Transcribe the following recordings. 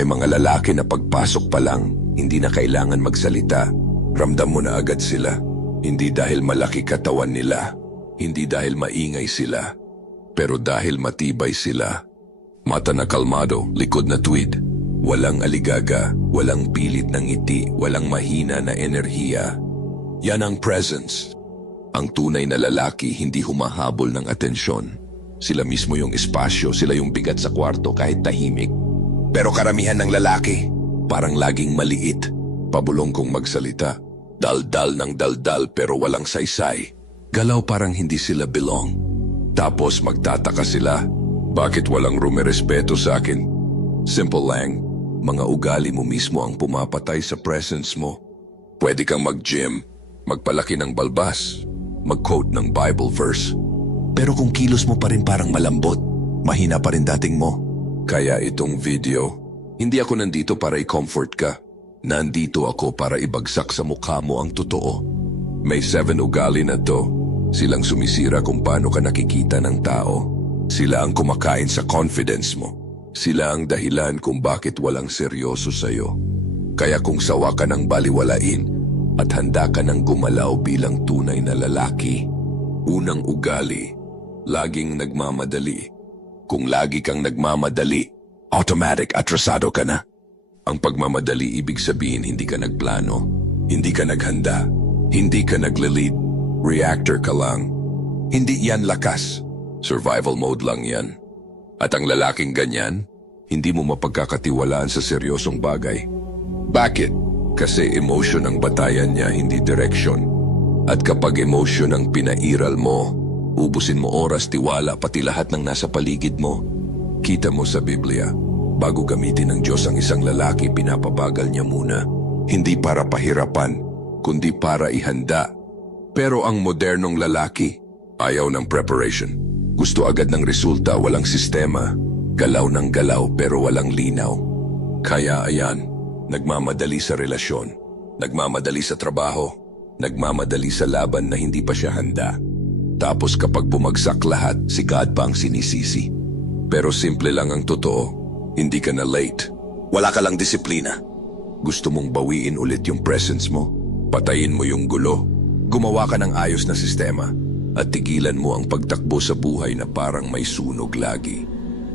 May mga lalaki na pagpasok pa lang, hindi na kailangan magsalita. Ramdam mo na agad sila. Hindi dahil malaki katawan nila, hindi dahil maingay sila, pero dahil matibay sila. Mata na kalmado, likod na tweed. Walang aligaga, walang pilit ng ngiti, walang mahina na enerhiya. Yan ang presence. Ang tunay na lalaki hindi humahabol ng atensyon. Sila mismo yung espasyo, sila yung bigat sa kwarto kahit tahimik. Pero karamihan ng lalaki, parang laging maliit. Pabulong kong magsalita. Daldal ng daldal pero walang saysay. Galaw parang hindi sila belong. Tapos magtataka sila, bakit walang rumerespeto sa akin? Simple lang, mga ugali mo mismo ang pumapatay sa presence mo. Pwede kang mag-gym, magpalaki ng balbas, mag-quote ng Bible verse. Pero kung kilos mo pa rin parang malambot, mahina pa rin dating mo. Kaya itong video, hindi ako nandito para i-comfort ka. Nandito ako para ibagsak sa mukha mo ang totoo. May seven ugali na to. Silang sumisira kung paano ka nakikita ng tao. Sila ang kumakain sa confidence mo. Sila ang dahilan kung bakit walang seryoso sa'yo. Kaya kung sawa ka ng baliwalain at handa ka ng gumalaw bilang tunay na lalaki, unang ugali, laging nagmamadali. Kung lagi kang nagmamadali, automatic atrasado ka na. Ang pagmamadali ibig sabihin hindi ka nagplano, hindi ka naghanda, hindi ka nagle-lead, reactor ka lang. Hindi yan lakas, survival mode lang yan. At ang lalaking ganyan, hindi mo mapagkakatiwalaan sa seryosong bagay. Bakit? Kasi emotion ang batayan niya, hindi direction. At kapag emotion ang pinairal mo, ubusin mo oras, tiwala, pati lahat ng nasa paligid mo. Kita mo sa Biblia, bago gamitin ng Diyos ang isang lalaki, pinapabagal niya muna. Hindi para pahirapan, kundi para ihanda. Pero ang modernong lalaki, ayaw ng preparation. Gusto agad ng resulta, walang sistema. Galaw ng galaw pero walang linaw. Kaya ayan, nagmamadali sa relasyon, nagmamadali sa trabaho, nagmamadali sa laban na hindi pa siya handa. Tapos kapag bumagsak lahat, si God pa ang sinisisi. Pero simple lang ang totoo, hindi ka na late. Wala ka lang disiplina. Gusto mong bawiin ulit yung presence mo, patayin mo yung gulo, gumawa ka ng ayos na sistema, at tigilan mo ang pagtakbo sa buhay na parang may sunog lagi.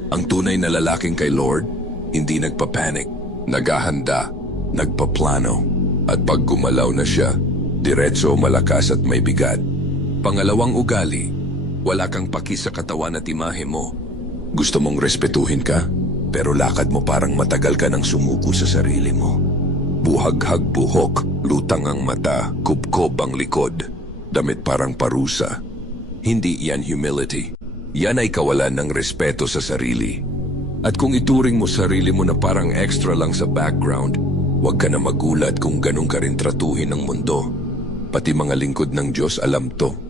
Ang tunay na lalaking kay Lord, hindi nagpapanik, naghahanda, nagpaplano, at pag gumalaw na siya, diretso malakas at may bigat. Pangalawang ugali, wala kang paki sa katawan at imahe mo. Gusto mong respetuhin ka, pero lakad mo parang matagal ka nang sumuko sa sarili mo. Buhaghag buhok, lutang ang mata, kubkob ang likod, damit parang parusa. Hindi yan humility. Yan ay kawalan ng respeto sa sarili. At kung ituring mo sarili mo na parang extra lang sa background, huwag ka na magulat kung ganun ka rin tratuhin ng mundo. Pati mga lingkod ng Diyos alam to.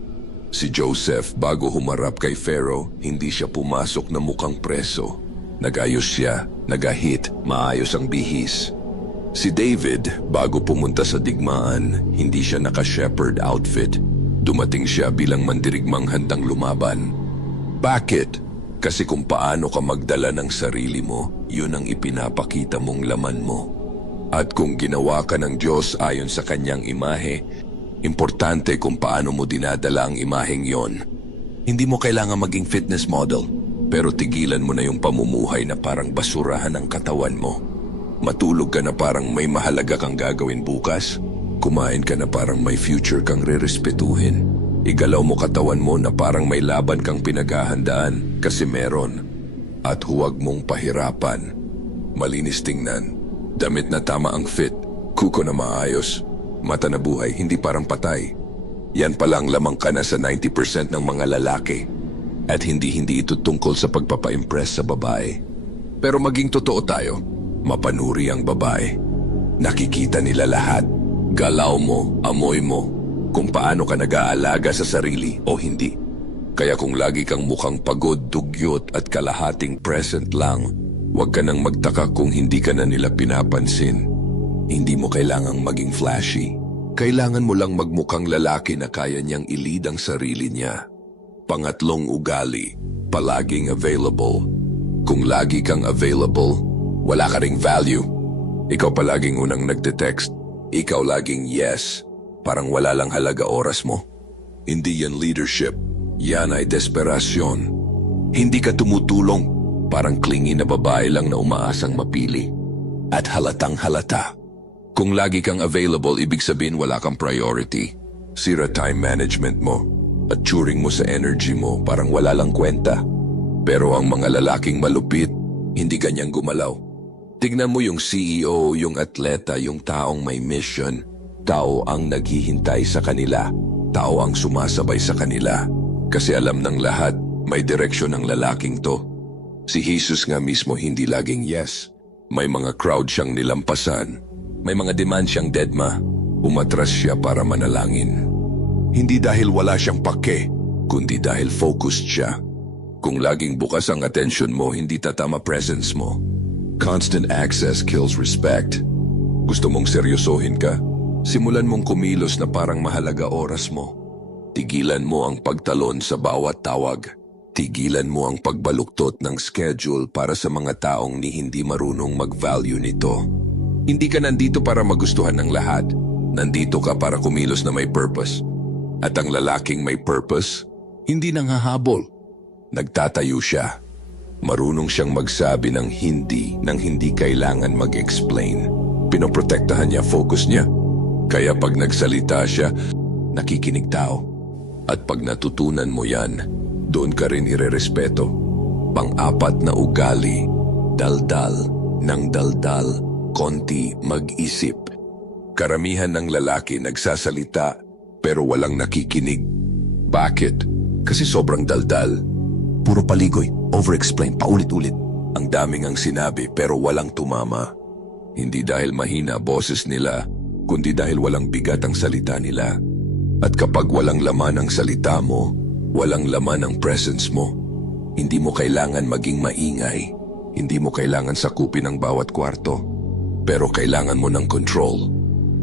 Si Joseph, bago humarap kay Pharaoh, hindi siya pumasok na mukhang preso. Nagayos siya, nagahit, maayos ang bihis. Si David, bago pumunta sa digmaan, hindi siya naka-shepherd outfit. Dumating siya bilang mandirigmang handang lumaban. Bakit? Kasi kung paano ka magdala ng sarili mo, yun ang ipinapakita mong laman mo. At kung ginawa ka ng Diyos ayon sa kanyang imahe, importante kung paano mo dinadala ang imaheng yon. Hindi mo kailangan maging fitness model, pero tigilan mo na yung pamumuhay na parang basurahan ng katawan mo. Matulog ka na parang may mahalaga kang gagawin bukas. Kumain ka na parang may future kang rerespetuhin. Igalaw mo katawan mo na parang may laban kang pinaghahandaan kasi meron. At huwag mong pahirapan. Malinis tingnan. Damit na tama ang fit. Kuko na maayos. Mata na buhay, hindi parang patay. Yan palang lamang ka na sa 90% ng mga lalaki. At hindi-hindi ito tungkol sa pagpapa-impress sa babae. Pero maging totoo tayo, mapanuri ang babae. Nakikita nila lahat. Galaw mo, amoy mo, kung paano ka nag-aalaga sa sarili o hindi. Kaya kung lagi kang mukhang pagod, dugyot at kalahating present lang, huwag ka nang magtaka kung hindi ka na nila pinapansin. Hindi mo kailangang maging flashy. Kailangan mo lang magmukhang lalaki na kaya niyang ilid ang sarili niya. Pangatlong ugali, palaging available. Kung lagi kang available, Wala ka ring value. Ikaw palaging unang nagte-text. Ikaw laging yes. Parang wala lang halaga oras mo. Hindi yan leadership. Yan ay desperasyon. Hindi ka tumutulong. Parang clingy na babae lang na umaasang mapili. At halatang halata. Kung lagi kang available, ibig sabihin wala kang priority. Sira time management mo. At turing mo sa energy mo, parang wala lang kwenta. Pero ang mga lalaking malupit, hindi ganyang gumalaw. Tignan mo yung CEO, yung atleta, yung taong may mission. Tao ang naghihintay sa kanila. Tao ang sumasabay sa kanila. Kasi alam ng lahat, may direksyon ang lalaking to. Si Jesus nga mismo hindi laging yes. May mga crowd siyang nilampasan. May mga demand siyang deadma. Umatras siya para manalangin. Hindi dahil wala siyang pake, kundi dahil focused siya. Kung laging bukas ang attention mo, hindi tatama presence mo. Constant access kills respect. Gusto mong seryosohin ka? Simulan mong kumilos na parang mahalaga oras mo. Tigilan mo ang pagtalon sa bawat tawag. Tigilan mo ang pagbaluktot ng schedule para sa mga taong ni hindi marunong mag-value nito. Hindi ka nandito para magustuhan ng lahat. Nandito ka para kumilos na may purpose. At ang lalaking may purpose, hindi nanghahabol. Nagtatayo siya. Marunong siyang magsabi ng hindi nang hindi kailangan mag-explain. Pinoprotektahan niya focus niya. Kaya pag nagsalita siya, nakikinig tao. At pag natutunan mo yan, doon ka rin irerespeto. Pang-apat na ugali, daldal, ng daldal, konti mag-isip. Karamihan ng lalaki nagsasalita pero walang nakikinig. Bakit? Kasi sobrang daldal. Puro paligoy, over-explain, paulit-ulit. Ang daming ang sinabi pero walang tumama. Hindi dahil mahina boses nila, kundi dahil walang bigat ang salita nila. At kapag walang laman ang salita mo, walang laman ang presence mo. Hindi mo kailangan maging maingay. Hindi mo kailangan sakupin ang bawat kwarto. Pero kailangan mo ng control.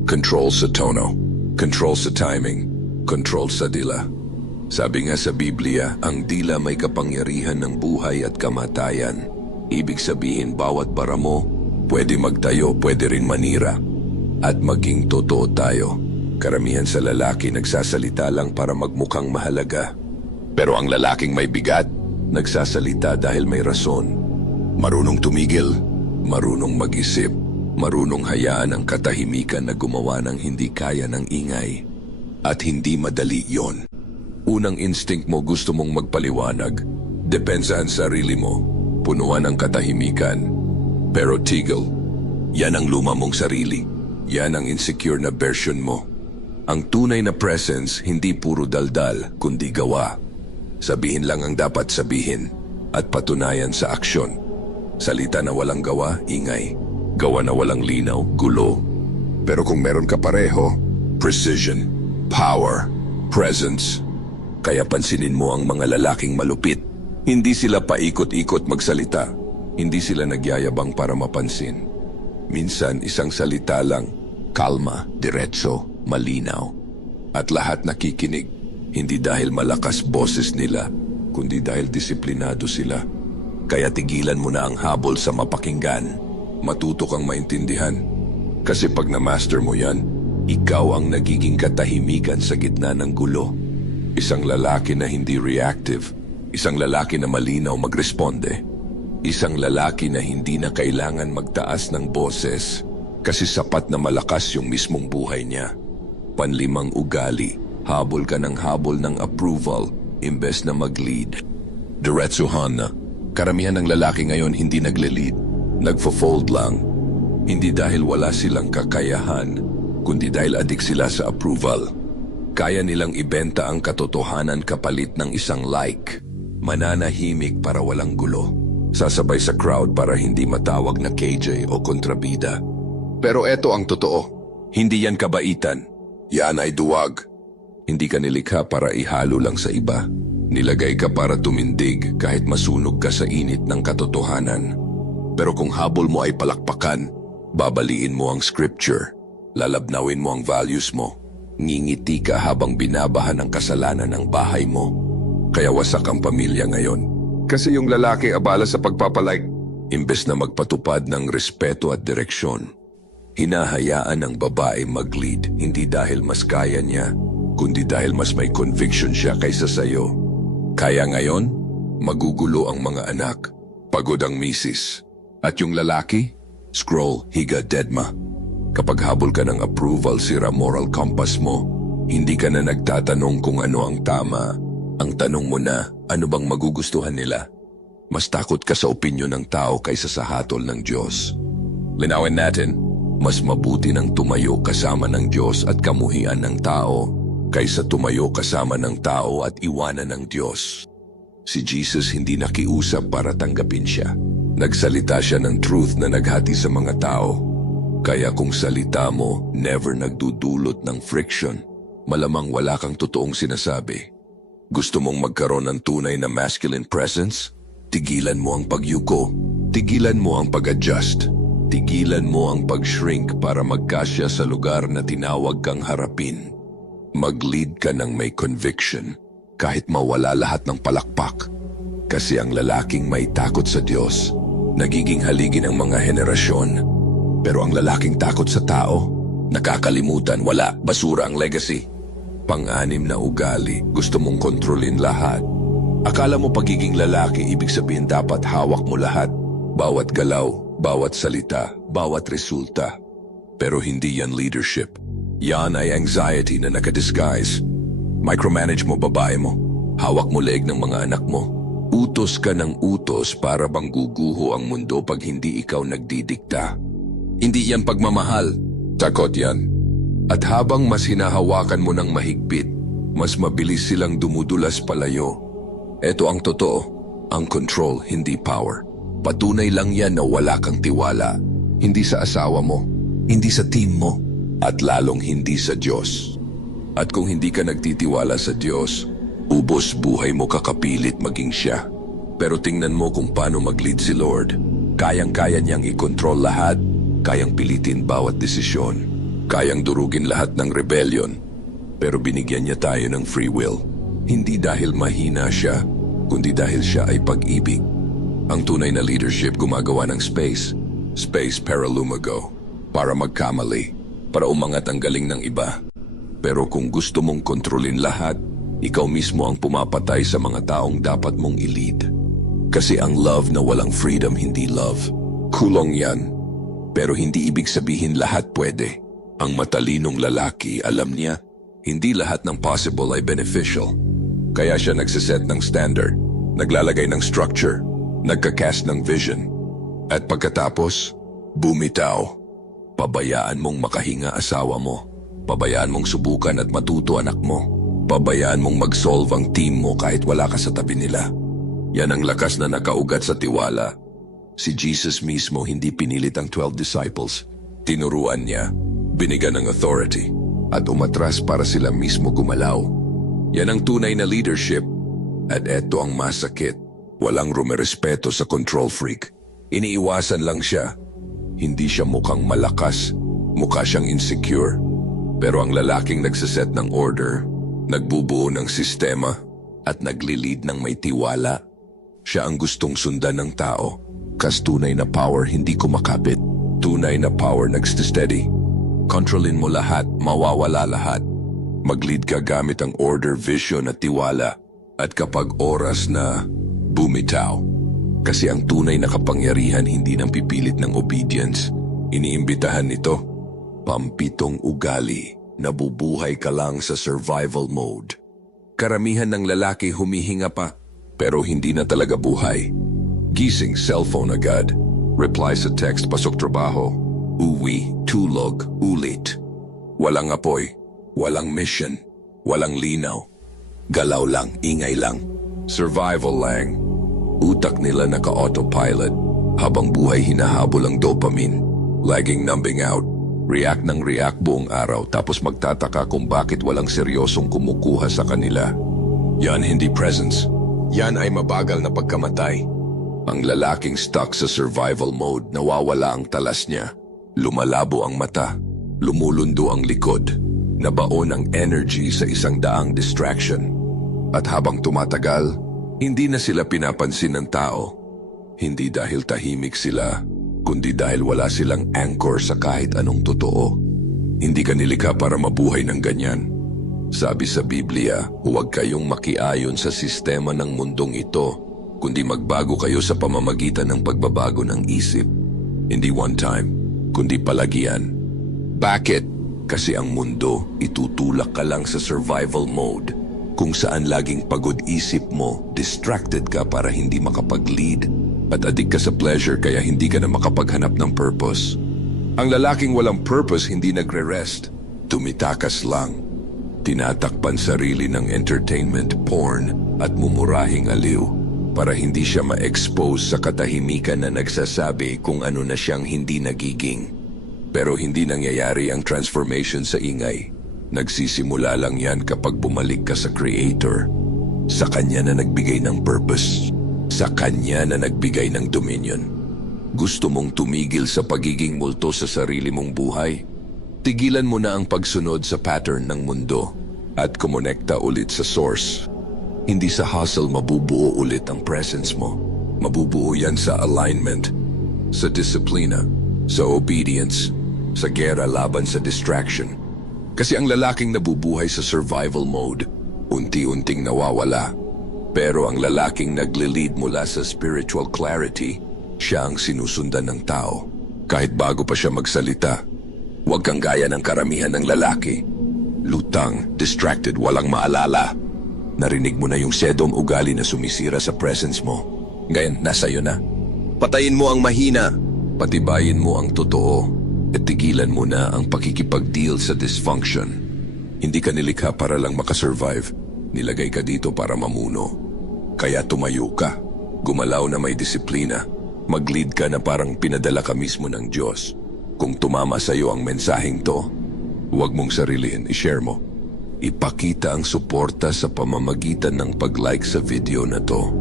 Control sa tono. Control sa timing. Control sa dila. Sabi nga sa Biblia, ang dila may kapangyarihan ng buhay at kamatayan. Ibig sabihin bawat bara mo, pwede magtayo, pwede rin manira. At maging totoo tayo. Karamihan sa lalaki nagsasalita lang para magmukhang mahalaga. Pero ang lalaking may bigat, nagsasalita dahil may rason. Marunong tumigil, marunong mag-isip, marunong hayaan ang katahimikan na gumawa ng hindi kaya ng ingay. At hindi madali yon. Unang instinct mo gusto mong magpaliwanag. Depensa ang sarili mo. Punuan ang katahimikan. Pero tigil, yan ang luma mong sarili. Yan ang insecure na version mo. Ang tunay na presence hindi puro daldal, kundi gawa. Sabihin lang ang dapat sabihin at patunayan sa aksyon. Salita na walang gawa, ingay. Gawa na walang linaw, gulo. Pero kung meron ka pareho, precision, power, presence. Kaya pansinin mo ang mga lalaking malupit. Hindi sila paikot-ikot magsalita. Hindi sila nagyayabang para mapansin. Minsan isang salita lang, kalma, diretso, malinaw. At lahat nakikinig, hindi dahil malakas boses nila, kundi dahil disiplinado sila. Kaya tigilan mo na ang habol sa mapakinggan. Matuto kang maintindihan. Kasi pag na-master mo yan, ikaw ang nagiging katahimikan sa gitna ng gulo. Isang lalaki na hindi reactive. Isang lalaki na malinaw magresponde. Isang lalaki na hindi na kailangan magtaas ng boses kasi sapat na malakas yung mismong buhay niya. Panlimang ugali, habol ka ng habol ng approval imbes na mag-lead. Diretsuhan na, karamihan ng lalaki ngayon hindi nagle-lead, nagfo-fold lang. Hindi dahil wala silang kakayahan, kundi dahil adik sila sa approval. Kaya nilang ibenta ang katotohanan kapalit ng isang like. Mananahimik para walang gulo. Sasabay sa crowd para hindi matawag na KJ o kontrabida. Pero eto ang totoo. Hindi yan kabaitan. Yan ay duwag. Hindi ka nilikha para ihalo lang sa iba. Nilagay ka para tumindig kahit masunog ka sa init ng katotohanan. Pero kung habol mo ay palakpakan, babaliin mo ang scripture. Lalabnawin mo ang values mo. Ngingiti ka habang binabahan ang kasalanan ng bahay mo. Kaya wasak ang pamilya ngayon. Kasi yung lalaki abala sa pagpapalike, Imbes na magpatupad ng respeto at direksyon, hinahayaan ng babae mag-lead hindi dahil mas kaya niya, kundi dahil mas may conviction siya kaysa sayo. Kaya ngayon, magugulo ang mga anak, pagod ang misis, at yung lalaki, scroll, higa, deadma. Kapag habol ka ng approval, sira moral compass mo, hindi ka na nagtatanong kung ano ang tama. Ang tanong mo na, ano bang magugustuhan nila? Mas takot ka sa opinyon ng tao kaysa sa hatol ng Diyos. Linawin natin, mas mabuti nang tumayo kasama ng Diyos at kamuhian ng tao kaysa tumayo kasama ng tao at iwanan ng Diyos. Si Jesus hindi nakiusap para tanggapin siya. Nagsalita siya ng truth na naghati sa mga tao. Kaya kung salita mo never nagdudulot ng friction, malamang wala kang totoong sinasabi. Gusto mong magkaroon ng tunay na masculine presence? Tigilan mo ang pagyuko. Tigilan mo ang pag-adjust. Tigilan mo ang pag-shrink para magkasya sa lugar na tinawag kang harapin. Mag-lead ka ng may conviction kahit mawala lahat ng palakpak. Kasi ang lalaking may takot sa Diyos, nagiging haligi ng mga henerasyon. Pero ang lalaking takot sa tao, nakakalimutan, wala, basura ang legacy. Pang-anim na ugali, gusto mong kontrolin lahat. Akala mo pagiging lalaki, ibig sabihin dapat hawak mo lahat. Bawat galaw, bawat salita, bawat resulta. Pero hindi yan leadership. Yan ay anxiety na nakadisguise. Micromanage mo babae mo. Hawak mo leeg ng mga anak mo. Utos ka ng utos para bang guguho ang mundo pag hindi ikaw nagdidikta. Hindi yan pagmamahal. Takot yan. At habang mas hinahawakan mo ng mahigpit, mas mabilis silang dumudulas palayo. Ito ang totoo, ang control, hindi power. Patunay lang yan na wala kang tiwala. Hindi sa asawa mo, hindi sa team mo, at lalong hindi sa Diyos. At kung hindi ka nagtitiwala sa Diyos, ubos buhay mo kakapilit maging siya. Pero tingnan mo kung paano mag-lead si Lord. Kayang-kaya niyang i-control lahat, kayang pilitin bawat desisyon, kayang durugin lahat ng rebellion. Pero binigyan niya tayo ng free will. Hindi dahil mahina siya, kundi dahil siya ay pag-ibig. Ang tunay na leadership gumagawa ng space, space para lumago, para magkamali, para umangat ang galing ng iba. Pero kung gusto mong kontrolin lahat, ikaw mismo ang pumapatay sa mga taong dapat mong i-lead. Kasi ang love na walang freedom hindi love. Kulong yan. Pero hindi ibig sabihin lahat pwede. Ang matalinong lalaki, alam niya, hindi lahat ng possible ay beneficial. Kaya siya nagsiset ng standard, naglalagay ng structure, nagkakast ng vision. At pagkatapos, bumitaw. Pabayaan mong makahinga asawa mo. Pabayaan mong subukan at matuto anak mo. Pabayaan mong mag-solve ang team mo kahit wala ka sa tabi nila. Yan ang lakas na nakaugat sa tiwala. Si Jesus mismo hindi pinilit ang 12 disciples. Tinuruan niya, binigyan ng authority, at umatras para sila mismo gumalaw. Yan ang tunay na leadership. At eto ang masakit. Walang rumerespeto sa control freak. Iniiwasan lang siya. Hindi siya mukhang malakas. Mukha siyang insecure. Pero ang lalaking nagsaset ng order, nagbubuo ng sistema, at nagli-lead ng may tiwala. Siya ang gustong sundan ng tao. Kas tunay na power hindi kumakapit. Tunay na power nagsteady. Kontrolin mo lahat, mawawala lahat. Mag-lead ka gamit ang order, vision at tiwala. At kapag oras na, bumitaw. Kasi ang tunay na kapangyarihan hindi nang pipilit ng obedience. Iniimbitahan nito, pampitong ugali, nabubuhay ka lang sa survival mode. Karamihan ng lalaki humihinga pa, pero hindi na talaga buhay. Gising cellphone agad. Reply sa text pasok trabaho. Uwi, tulog, ulit. Walang apoy, walang mission, walang linaw. Galaw lang, ingay lang. Survival lang. Utak nila naka-autopilot habang buhay hinahabol ang dopamine. Lagging numbing out. React ng react buong araw tapos magtataka kung bakit walang seryosong kumukuha sa kanila. Yan hindi presence. Yan ay mabagal na pagkamatay. Ang lalaking stuck sa survival mode, nawawala ang talas niya. Lumalabo ang mata. Lumulundo ang likod. Nabaon ang energy sa isang daang distraction. At habang tumatagal, hindi na sila pinapansin ng tao. Hindi dahil tahimik sila, kundi dahil wala silang anchor sa kahit anong totoo. Hindi ka nilikha para mabuhay ng ganyan. Sabi sa Biblia, huwag kayong makiayon sa sistema ng mundong ito, kundi magbago kayo sa pamamagitan ng pagbabago ng isip. Hindi one time, kundi palagian. Bakit? Kasi ang mundo, itutulak ka lang sa survival mode, kung saan laging pagod isip mo, distracted ka para hindi makapag-lead, at adik ka sa pleasure kaya hindi ka na makapaghanap ng purpose. Ang lalaking walang purpose hindi nagre-rest, tumitakas lang. Tinatakpan sarili ng entertainment, porn at mumurahing aliw para hindi siya ma-expose sa katahimikan na nagsasabi kung ano na siyang hindi nagiging. Pero hindi nangyayari ang transformation sa ingay. Nagsisimula lang yan kapag bumalik ka sa Creator. Sa Kanya na nagbigay ng purpose. Sa Kanya na nagbigay ng dominion. Gusto mong tumigil sa pagiging multo sa sarili mong buhay? Tigilan mo na ang pagsunod sa pattern ng mundo at kumonekta ulit sa source. Hindi sa hustle mabubuo ulit ang presence mo. Mabubuo yan sa alignment, sa disiplina, sa obedience, sa gera laban sa distraction. Kasi ang lalaking nabubuhay sa survival mode, unti-unting nawawala. Pero ang lalaking nagle-lead mula sa spiritual clarity, siya ang sinusundan ng tao. Kahit bago pa siya magsalita, huwag kang gaya ng karamihan ng lalaki. Lutang, distracted, walang maalala. Narinig mo na yung sedong ugali na sumisira sa presence mo. Ngayon, nasa iyo na. Patayin mo ang mahina. Patibayin mo ang totoo. At tigilan mo na ang pakikipag-deal sa dysfunction. Hindi ka nilikha para lang makasurvive. Nilagay ka dito para mamuno. Kaya tumayo ka. Gumalaw na may disiplina. Mag-lead ka na parang pinadala ka mismo ng Diyos. Kung tumama sa iyo ang mensaheng to, huwag mong sarilihin, i-share mo. Ipakita ang suporta sa pamamagitan ng pag-like sa video na to.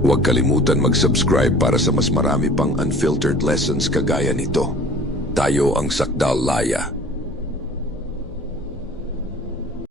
Huwag kalimutan mag-subscribe para sa mas marami pang unfiltered lessons kagaya nito. Tayo ang Sakdal Laya